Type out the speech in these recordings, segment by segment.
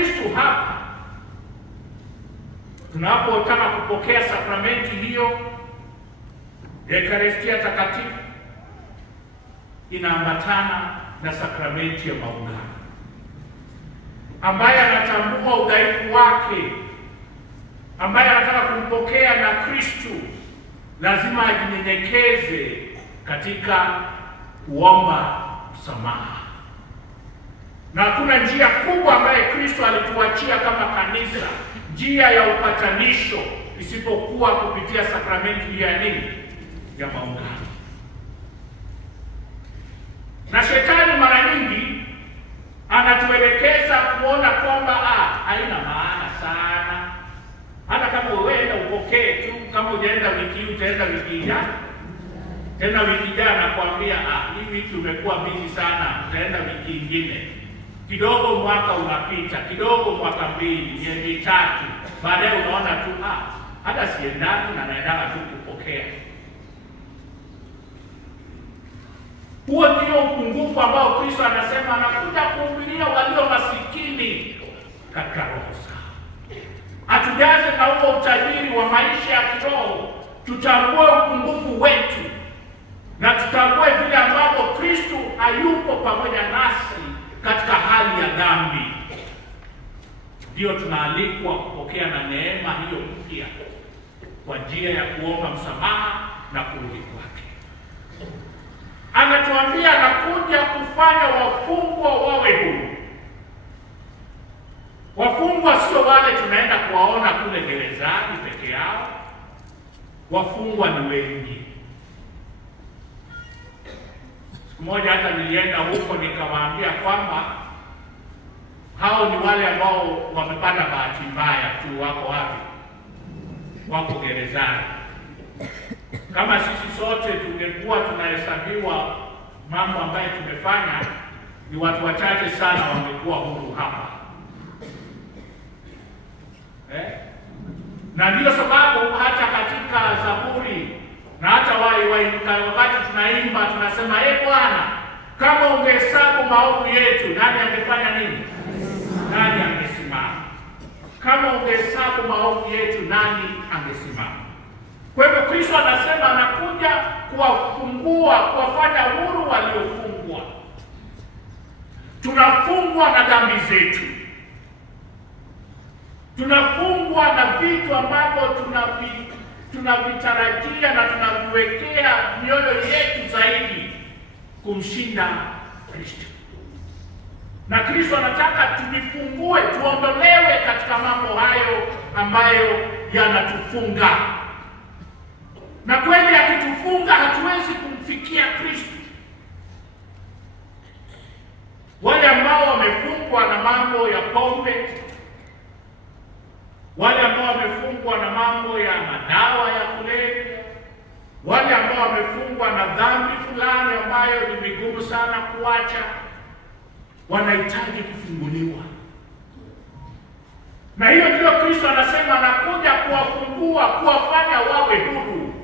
Kristo hapa, tunapotaka kupokea sakramenti hiyo ya Ekaristia Takatifu, inaambatana na sakramenti ya maungamo, ambaye anatambua udhaifu wake, ambaye anataka kumpokea na Kristo, lazima ajinyenyekeze katika kuomba msamaha. Na hakuna njia kubwa ambaye Kristo alituachia kama kanisa, njia ya upatanisho, isipokuwa kupitia sakramenti ya nini? Ya maungamo. Na shetani mara nyingi anatuelekeza kuona kwamba haina maana sana, hata kama uenda upokee tu, kama hujaenda wiki hii utaenda wiki ijayo, tena wiki ijayo nakwambia hii wiki umekuwa busy sana, utaenda wiki nyingine. Kidogo mwaka unapita, kidogo mwaka mbili, miezi mitatu, baadaye unaona tu hata siendani na naendana tu kupokea. Huo ndio upungufu ambao Kristo anasema anakuja kuhubiria walio masikini katika roho zao. Atujaze na huo utajiri wa maisha ya kiroho, tutambue upungufu wetu na tutambue vile ambavyo Kristo hayupo pamoja nasi katika hali ya dhambi. Ndio tunaalikwa kupokea na neema hiyo mpya kwa njia ya kuomba msamaha na kurudi kwake. Anatuambia anakuja kufanya wafungwa wawe huru. Wafungwa sio wale tunaenda kuwaona kule gerezani peke yao. Wafungwa ni wengi. Siku moja hata nilienda huko nikawaambia kwamba hao ni wale ambao wamepata bahati mbaya tu. Wako wapi? Wako gerezani. Kama sisi sote tungekuwa tunahesabiwa mambo ambayo tumefanya, ni watu wachache sana wangekuwa huru hapa. Na ndio sababu hata katika Zaburi na hata wakati tunaimba tunasema, Bwana, kama ungehesabu maovu yetu, nani angefanya nini? Nani angesimama? Kama ungehesabu maovu yetu, nani angesimama? Kwa hivyo Kristo anasema anakuja kuwafungua, kuwafanya huru waliofungwa. Tunafungwa na dhambi zetu. Tunafungwa na vitu ambavyo tunavitarajia na tunaviwekea mioyo yetu zaidi kumshinda Kristo. Na Kristo anataka tujifungue, tuondolewe katika mambo hayo ambayo yanatufunga. Na kweli akitufunga hatuwezi kumfikia Kristo. Wale ambao wamefungwa na mambo ya pombe, wale ambao wamefungwa na mambo ya madawa ya kulevya, wale ambao wamefungwa na dhambi fulani ambayo ni vigumu sana kuacha, wanahitaji kufunguliwa. Na hiyo ndio Kristo anasema anakuja kuwafungua, kuwafanya wawe huru.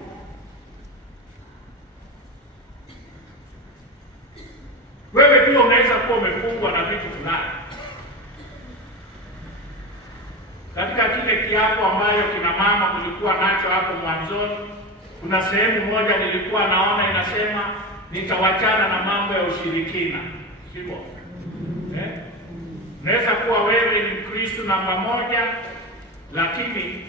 Wewe pia unaweza kuwa umefungwa na vitu fulani. Katika kile kiapo ambayo kina mama kulikuwa nacho hapo mwanzoni, kuna sehemu moja nilikuwa naona inasema nitawachana na mambo ya ushirikina. Sivyo? Unaweza kuwa wewe ni Kristo namba moja, lakini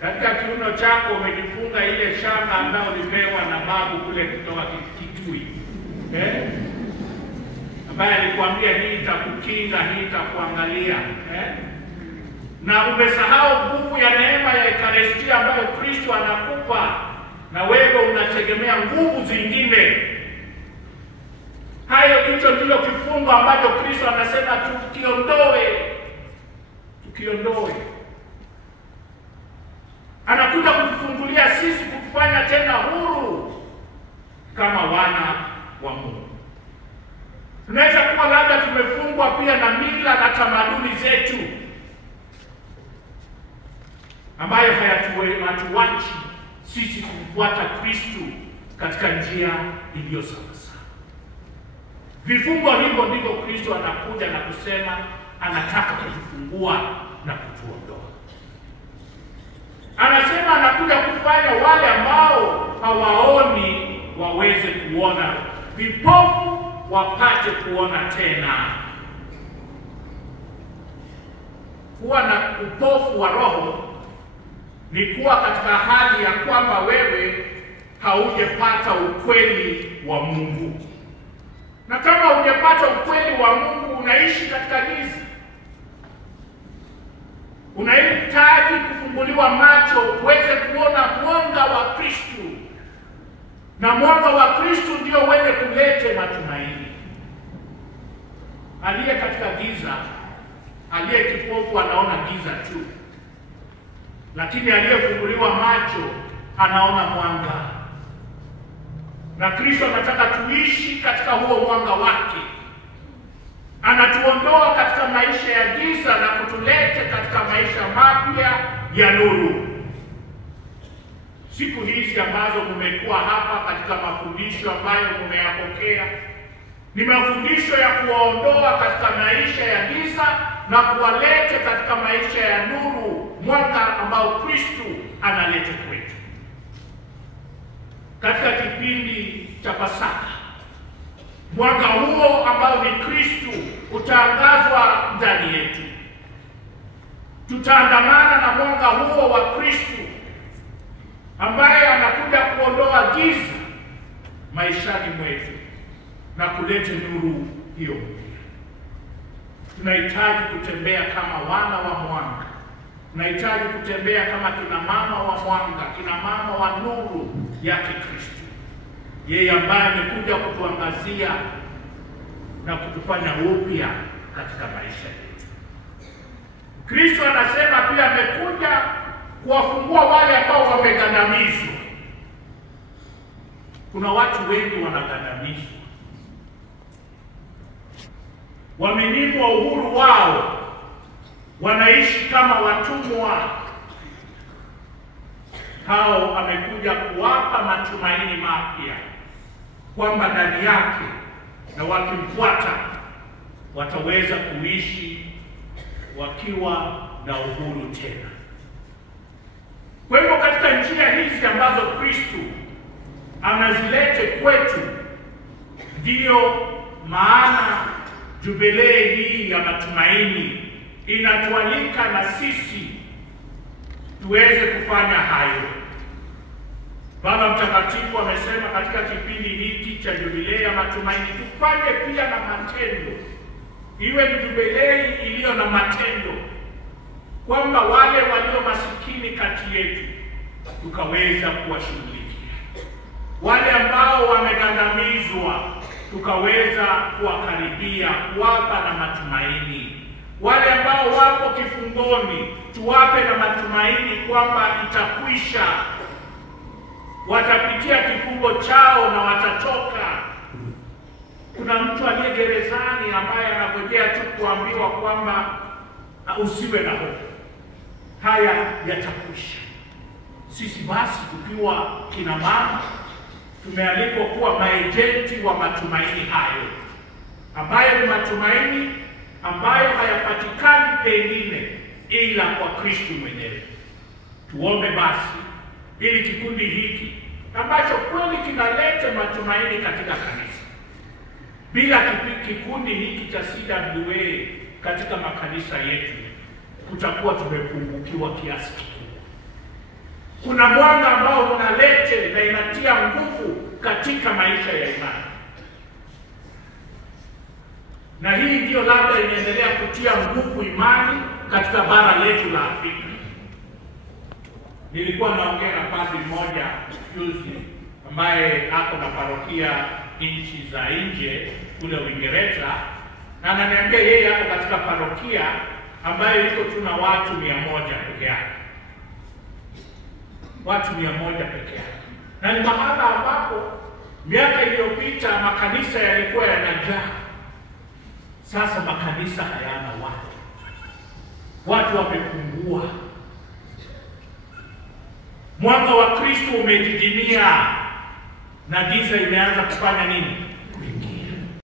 katika kiuno chako umejifunga ile shanga ambayo ulipewa na babu kule kutoka Kitui. Ambaye alikwambia hii itakukinga, hii itakuangalia. Na umesahau nguvu ya neema ya Ekaristia ambayo Kristo anakupa, na wewe unategemea nguvu zingine. Hayo hicho ndio kifungo ambacho Kristo anasema tukiondoe. Anakuja kutufungulia sisi, kutufanya tena huru kama wana wa Mungu. Tunaweza kuwa labda tumefungwa pia na mila na tamaduni zetu ambayo hatuachi sisi kumfuata Kristo katika njia iliyo sawa. Vifungo hivyo ndivyo Kristo anakuja na kusema anataka kutufungua na kutuondoa. Anasema anakuja kufanya wale ambao hawaoni waweze kuona, vipofu wapate kuona tena. Kuwa na upofu wa roho ni kuwa katika hali ya kwamba wewe haujapata ukweli wa Mungu. Na kama hujapata ukweli wa Mungu, unaishi katika giza. Unahitaji kufunguliwa macho uweze kuona mwanga wa Kristo. Na mwanga wa Kristo ndio wenye kulete matumaini. Aliye katika giza, aliye kipofu anaona giza tu. Lakini aliyefunguliwa macho anaona mwanga. Na Kristo anataka tuishi katika huo mwanga wake. Anatuondoa katika maisha ya giza na kutulete katika maisha mapya ya nuru. Siku hizi ambazo mmekuwa hapa katika mafundisho ambayo mmeyapokea, ni mafundisho ya kuwaondoa katika maisha ya giza na kuwalete katika maisha ya nuru, mwanga ambao Kristo analeta kwetu. Katika kipindi cha Pasaka, mwanga huo ambao ni Kristo utaangazwa ndani yetu. Tutaandamana na mwanga huo wa Kristo ambaye anakuja kuondoa giza maishani mwetu na kuleta nuru hiyo. Tunahitaji kutembea kama wana wa mwanga. Tunahitaji kutembea kama kina mama wa mwanga, kina mama wa nuru yake Kristo. Yeye ambaye amekuja kutuangazia na kutufanya upya katika maisha yetu. Kristo anasema pia amekuja kuwafungua wale ambao wamegandamizwa. Kuna watu wengi wanagandamizwa. Wamenyimwa uhuru wao. Wanaishi kama watumwa. Hao amekuja kuwapa matumaini mapya kwamba ndani yake na wakimfuata wataweza kuishi wakiwa na uhuru tena. Kwa hivyo katika njia hizi ambazo Kristo anazilete kwetu, ndiyo maana jubilei hii ya matumaini inatualika na sisi tuweze kufanya hayo. Baba Mtakatifu amesema katika kipindi hiki cha jubilei ya matumaini tufanye pia na matendo. Iwe ni jubilei iliyo na matendo, kwamba wale walio masikini kati yetu tukaweza kuwashughulikia. Wale ambao wamegandamizwa tukaweza kuwakaribia, kuwapa na matumaini. Wale ambao wapo kifungoni tuwape na matumaini kwamba itakwisha. Watapitia kifungo chao na watatoka. Kuna mtu aliye gerezani ambaye anangojea tu kuambiwa kwamba usiwe na hofu, haya yatakwisha. Sisi basi tukiwa kina mama tumealikwa kuwa maejenti wa matumaini hayo, ambayo ni matumaini ambayo hayapatikani pengine ila kwa Kristo mwenyewe. Tuombe basi ili kikundi hiki ambacho kweli kinaleta matumaini katika kanisa. Bila kikundi hiki cha CWA katika makanisa yetu kutakuwa tumepungukiwa kiasi kikubwa. Kuna mwanga ambao unalete na inatia nguvu katika maisha ya imani. Na hii ndio labda inaendelea kutia nguvu imani katika bara letu la Afrika. Nilikuwa naongea na padri mmoja juzi ambaye ako na parokia nchi za nje kule Uingereza, na ananiambia yeye ako katika parokia ambayo iko tu na watu 100 peke yake. Watu 100 peke yake. Na ni mahala ambapo miaka iliyopita makanisa yalikuwa yanajaa. Sasa makanisa hayana watu. Watu wamepungua. Mwanga wa Kristo umedidimia na giza imeanza kufanya nini?